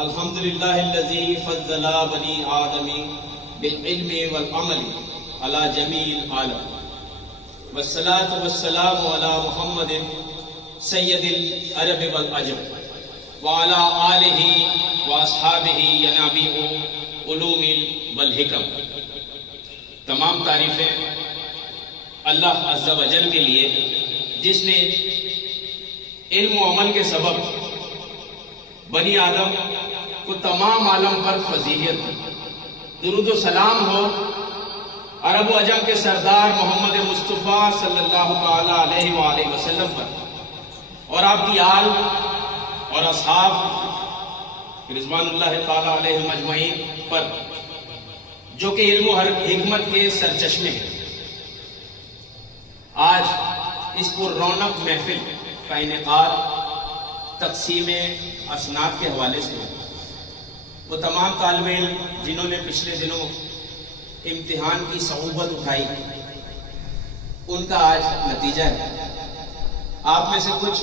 الحمد للہ الذی فضل بنی آدم بالعلم والعمل علی جمیع العالم والصلاة والسلام علی محمد سید العرب والعجم وعلی آلہ واصحابہ ینابیع علوم والحکم۔ تمام تعریفیں اللہ عز و جل کے لیے جس نے علم و عمل کے سبب بنی آدم کو تمام عالم پر فضیلت دی۔ درود و سلام ہو عرب و عجم کے سردار محمد مصطفیٰ صلی اللہ تعالی علیہ وآلہ وسلم پر اور آپ کی آل اور اصحاب رضوان اللہ تعالی علیہ مجمعین پر جو کہ علم و حکمت کے سرچشمے ہیں۔ آج اس پر رونق محفل کا انعقاد تقسیم اسناد کے حوالے سے ہے۔ وہ تمام طالب علم جنہوں نے پچھلے دنوں امتحان کی صعوبت اٹھائی ان کا آج نتیجہ ہے۔ آپ میں سے کچھ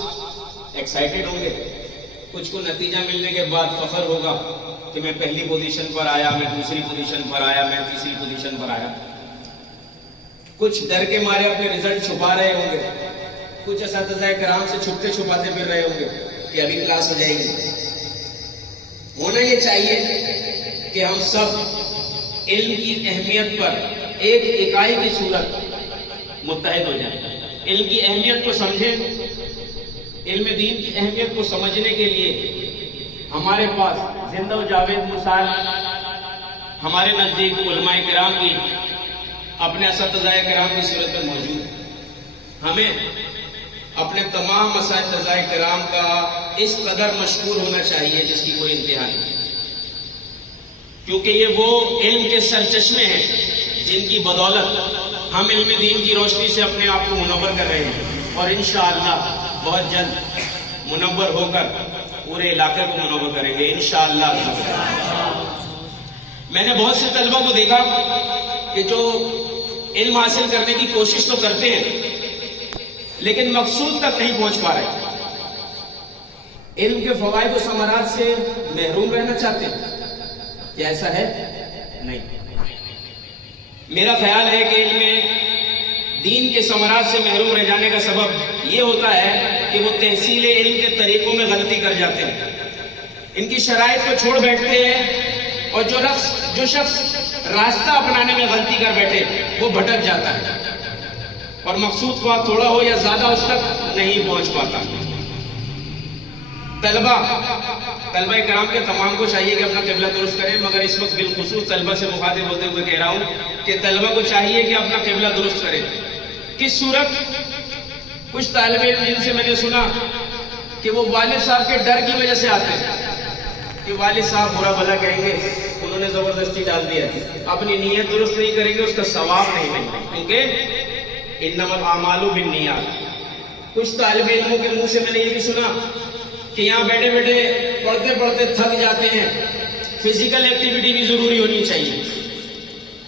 ایکسائٹڈ ہوں گے، کچھ کو نتیجہ ملنے کے بعد فخر ہوگا کہ میں پہلی پوزیشن پر آیا، میں دوسری پوزیشن پر آیا، میں تیسری پوزیشن پر آیا۔ کچھ ڈر کے مارے اپنے رزلٹ چھپا رہے ہوں گے، کچھ اساتذہ کرام سے چھپتے چھپاتے پھر رہے ہوں گے کہ ابھی کلاس ہو جائے گی۔ ہونا یہ چاہیے کہ ہم سب علم کی اہمیت پر ایک اکائی کی صورت متحد ہو جائیں، علم کی اہمیت کو سمجھیں۔ علم دین کی اہمیت کو سمجھنے کے لیے ہمارے پاس زندہ و جاوید مثال ہمارے نزدیک علماء کرام کی اپنے اساتذہ کرام کی صورت میں موجود ہے۔ ہمیں اپنے تمام اساتذہ کرام کا اس قدر مشکور ہونا چاہیے جس کی کوئی انتہا نہیں، کیونکہ یہ وہ علم کے سرچشمے ہیں جن کی بدولت ہم علم دین کی روشنی سے اپنے آپ کو منور کر رہے ہیں، اور انشاءاللہ بہت جلد منور ہو کر پورے علاقے کو منور کریں گے انشاءاللہ۔ میں نے بہت سے طلبہ کو دیکھا کہ جو علم حاصل کرنے کی کوشش تو کرتے ہیں لیکن مقصود تک نہیں پہنچ پا رہے، علم کے فوائد و ثمرات سے محروم رہنا چاہتے ہیں۔ کیا ایسا ہے؟ نہیں۔ میرا خیال ہے کہ علم دین کے ثمرات سے محروم رہ جانے کا سبب یہ ہوتا ہے کہ وہ تحصیل علم کے طریقوں میں غلطی کر جاتے ہیں، ان کی شرائط کو چھوڑ بیٹھتے ہیں، اور جو شخص راستہ اپنانے میں غلطی کر بیٹھے وہ بھٹک جاتا ہے اور مقصود خواہ تھوڑا ہو یا زیادہ اس تک نہیں پہنچ پاتا۔ طلبہ کرام کے تمام کو چاہیے کہ اپنا قبلہ درست کریں، مگر اس وقت بالخصوص طلبہ سے مخاطب ہوتے ہوئے کہہ رہا ہوں کہ طلبہ کو چاہیے کہ اپنا قبلہ درست کریں۔ کس صورت؟ کچھ طالب علم جن سے میں نے سنا کہ وہ والد صاحب کے ڈر کی وجہ سے آتے ہیں کہ والد صاحب برا بھلا کہیں گے، انہوں نے زبردستی ڈال دیا، اپنی نیت درست نہیں کریں گے، اس کا ثواب نہیں ملے گا، کیونکہ انما الاعمال بالنیات۔ کچھ طالب علموں کے منہ سے میں نے یہ بھی سنا کہ یہاں بیٹھے بیٹھے پڑھتے پڑھتے تھک جاتے ہیں، فزیکل ایکٹیویٹی بھی ضروری ہونی چاہیے۔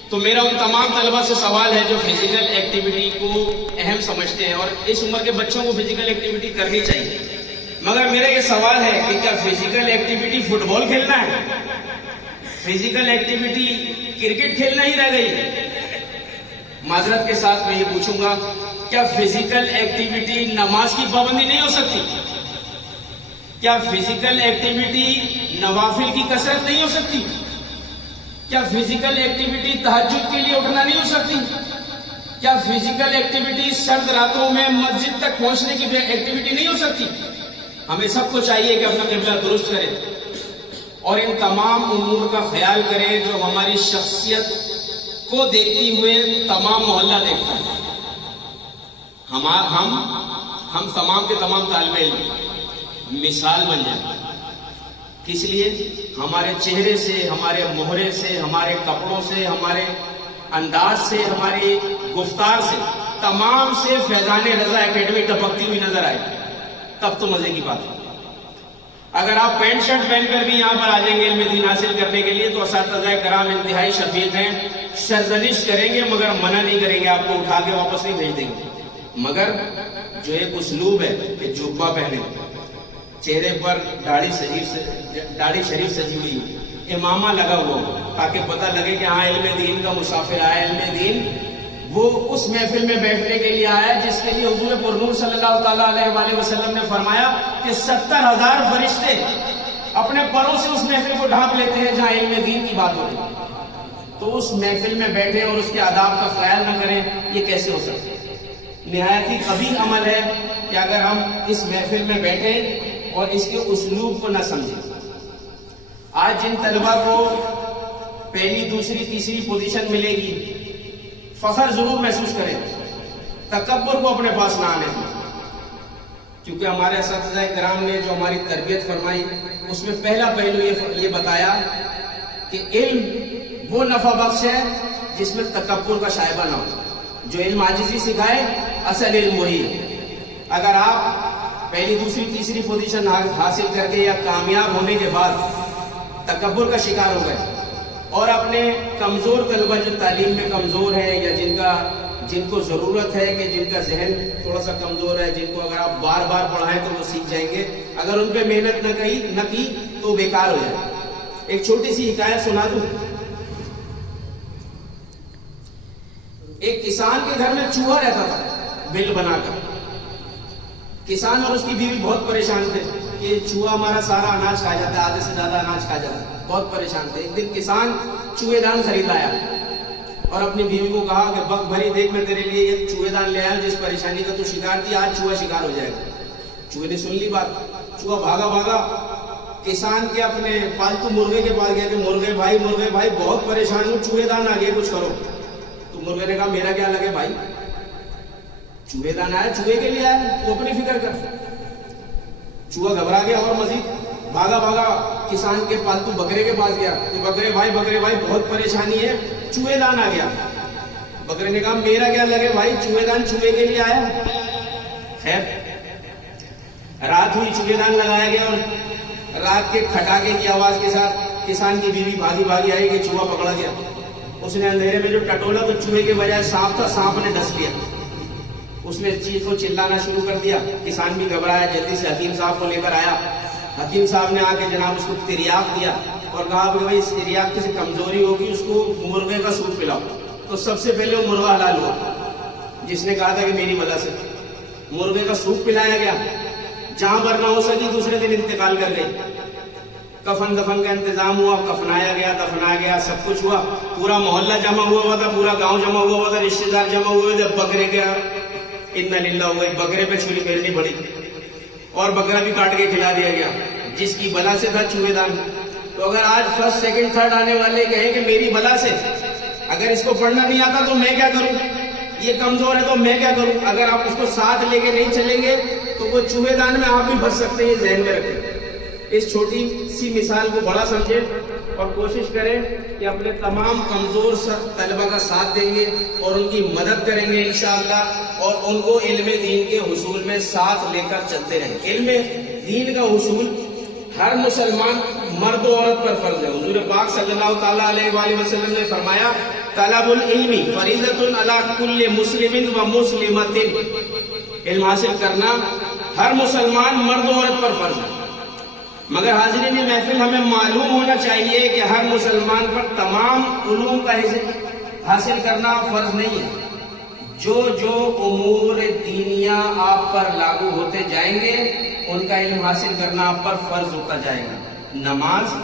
تو میرا ان تمام طلبہ سے سوال ہے جو فزیکل ایکٹیویٹی کو اہم سمجھتے ہیں، اور اس عمر کے بچوں کو فزیکل ایکٹیویٹی کرنی چاہیے، مگر میرا یہ سوال ہے کہ کیا فزیکل ایکٹیویٹی فٹ بال کھیلنا ہے؟ فزیکل ایکٹیویٹی کرکٹ کھیلنا ہی رہ گئی ہے؟ معذرت کے ساتھ میں یہ پوچھوں گا، کیا فزیکل ایکٹیویٹی نماز کی پابندی نہیں ہو سکتی؟ کیا فزیکل ایکٹیویٹی نوافل کی کثرت نہیں ہو سکتی؟ کیا فزیکل ایکٹیویٹی تہجد کے لیے اٹھنا نہیں ہو سکتی؟ کیا فزیکل ایکٹیویٹی سرد راتوں میں مسجد تک پہنچنے کی ایکٹیویٹی نہیں ہو سکتی؟ ہمیں سب کو چاہیے کہ اپنا قبلہ درست کریں اور ان تمام امور کا خیال کریں جو ہماری شخصیت کو دیکھتی ہوئے تمام محلہ دیکھتا ہے۔ ہم تمام کے تمام طالب علم مثال بن جائیں۔ کس لیے؟ ہمارے چہرے سے، ہمارے مہرے سے، ہمارے کپڑوں سے، ہمارے انداز سے، ہماری گفتار سے، تمام سے فیضان رضا اکیڈمی ٹپکتی ہوئی نظر آئے، تب تو مزے کی بات ہے۔ اگر آپ پینٹ شرٹ پہن کر بھی یہاں پر آ جائیں گے علم دین حاصل کرنے کے لیے تو اساتذہ کرام انتہائی شفیق ہیں، سرزنش کریں گے مگر منع نہیں کریں گے، آپ کو اٹھا کے واپس نہیں بھیج دیں گے۔ مگر جو ایک اسلوب ہے کہ جبہ پہنے، چہرے پر داڑھی شریف سجی ہوئی ہو، امامہ لگا ہوا ہو، تاکہ پتہ لگے کہ ہاں علم دین کا مسافر آیا، علم دین وہ اس محفل میں بیٹھنے کے لیے آیا جس کے لیے حضور پرنور صلی اللہ تعالیٰ علیہ وآلہ وسلم نے فرمایا کہ 70,000 فرشتے اپنے پروں سے اس محفل کو ڈھانپ لیتے ہیں جہاں علم دین کی بات ہو رہی ہے۔ تو اس محفل میں بیٹھے اور اس کے آداب کا خیال نہ کریں، یہ کیسے ہو سکتا ہے؟ نہایت ہی قبیح عمل ہے کہ اگر ہم اس محفل میں بیٹھیں اور اس کے اسلوب کو نہ سمجھیں۔ آج جن طلبہ کو پہلی دوسری تیسری پوزیشن ملے گی، فخر ضرور محسوس کریں، تکبر کو اپنے پاس نہ آنے دیں، کیونکہ ہمارے اساتذہ کرام نے جو ہماری تربیت فرمائی اس میں پہلا پہلو یہ بتایا کہ علم وہ نفع بخش ہے جس میں تکبر کا شائبہ نہ ہو۔ جو علم عاجزی سکھائے اصل علم وہی ہے۔ اگر آپ پہلی دوسری تیسری پوزیشن حاصل کر کے یا کامیاب ہونے کے بعد تکبر کا شکار ہو گئے اور اپنے کمزور طلبہ جو تعلیم میں کمزور ہیں یا جن کو ضرورت ہے کہ جن کا ذہن تھوڑا سا کمزور ہے، جن کو اگر آپ بار بار پڑھائیں تو وہ سیکھ جائیں گے، اگر ان پہ محنت نہ کی تو بیکار ہو جائے۔ ایک چھوٹی سی حکایت سنا دوں۔ ایک کسان کے گھر میں چوہا رہتا تھا بل بنا کر۔ کسان اور اس کی بیوی بہت پریشان تھے کہ چوہا ہمارا سارا اناج کھا جاتا ہے، آدھے سے زیادہ اناج کھا جاتا ہے، بہت پریشان تھے۔ ایک دن کسان چوہے دان خرید لایا اور اپنی بیوی کو کہا کہ بک بھری دیکھ میں تیرے لیے یہ چوہے دان لے آیا، جس پریشانی کا تو شکار تھی آج چوہا شکار ہو جائے گا۔ چوہے نے سن لی بات، چوہا بھاگا کسان کے اپنے پالتو مرغے کے پاس گیا کہ مرغے بھائی بہت پریشان ہوں، چوہے دان آ گئے، کچھ کرو۔ تو مرغے نے کہا میرا کیا لگے بھائی، چوہے دان آیا، چوہے کے لیے آیا، تو اپنی فکر کر۔ چوہا گھبرا گیا اور مزید بھاگا کسان کے پالتو بکرے کے پاس گیا کہ بکرے بھائی بہت پریشانی ہے، چوہے دان آ گیا۔ بکرے نے کہا میرا کیا لگے بھائی، چوہے دان چوہے کے لیے آیا۔ خیر رات ہوئی، چوہے دان لگایا گیا اور رات کے کھٹاکے کی آواز کے ساتھ کسان کی بیوی بھاگی آئی کہ چوہا پکڑا گیا۔ اس نے اندھیرے میں جو ٹٹولا تو چوہے کے بجائے سانپ تھا، سانپ نے ڈس لیا۔ اس نے چیخ و چلانا شروع کر دیا، کسان بھی گھبرایا، جلدی سے حکیم صاحب کو لے کر آیا۔ حکیم صاحب نے آ کے جناب اس کو تریاق دیا اور کہا کہ بھائی اس تریاق کی سے کمزوری ہوگی، اس کو مرغے کا سوپ پلاؤ۔ تو سب سے پہلے وہ مرغا حلال ہوا جس نے کہا تھا کہ میری وجہ سے مرغے کا سوپ پلایا گیا۔ جہاں پر نہ ہو سکی دوسرے دن انتقال کر گئی۔ کفن دفن کا انتظام ہوا، کفنایا گیا، سب کچھ ہوا، پورا محلہ جمع ہوا تھا، پورا گاؤں جمع ہوا تھا، رشتہ دار جمع ہوئے تھے۔ بکرے کے انا للہ ہوئے، بکرے پہ چھری پھیرنی پڑی اور بکرا بھی کاٹ کے کھلا دیا گیا جس کی بلا سے تھا چوہے دان۔ تو اگر آج فرسٹ سیکنڈ تھرڈ آنے والے کہیں کہ میری بلا سے، اگر اس کو پڑھنا نہیں آتا تو میں کیا کروں، یہ کمزور ہے تو میں کیا کروں، اگر آپ اس کو ساتھ لے کے نہیں چلیں گے تو وہ چوہے دان میں آپ بھی پھنس سکتے ہیں، یہ ذہن میں رکھیں۔ اس چھوٹی سی مثال کو بڑا سمجھیں اور کوشش کریں کہ اپنے تمام کمزور طلبہ کا ساتھ دیں گے اور ان کی مدد کریں گے انشاءاللہ، اور ان کو علم دین کے حصول میں ساتھ لے کر چلتے رہیں۔ علم دین کا حصول ہر مسلمان مرد و عورت پر فرض ہے۔ حضور پاک صلی اللہ تعالیٰ علیہ وآلہ وسلم نے فرمایا طلب العلم فریضۃ علی کل مسلم و مسلمۃ، علم حاصل کرنا ہر مسلمان مرد و عورت پر فرض ہے۔ مگر حاضرین محفل ہمیں معلوم ہونا چاہیے کہ ہر مسلمان پر تمام علوم کا حاصل کرنا فرض نہیں ہے۔ جو امور دینیہ آپ پر لاگو ہوتے جائیں گے ان کا علم حاصل کرنا آپ پر فرض ہوتا جائے گا۔ نماز،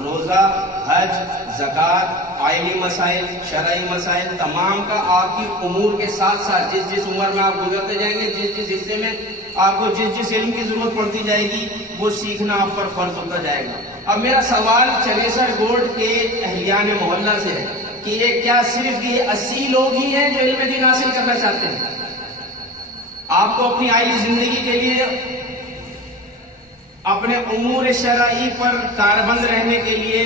روزہ، حج، زکوٰۃ، آئینی مسائل، شرعی مسائل، تمام کا آپ کی امور کے ساتھ ساتھ جس عمر میں آپ گزرتے جائیں گے، جس حصے میں آپ کو جس علم کی ضرورت پڑتی جائے گی وہ سیکھنا آپ پر فرض ہوتا جائے گا۔ اب میرا سوال چنیسر گوڈ کے اہلیان محلہ سے ہے کہ یہ کیا صرف یہ 80 لوگ ہی ہیں جو علم دین حاصل کرنا چاہتے ہیں؟ آپ کو اپنی آئلی زندگی کے لیے اپنے امور شرعی پر کاربند رہنے کے لیے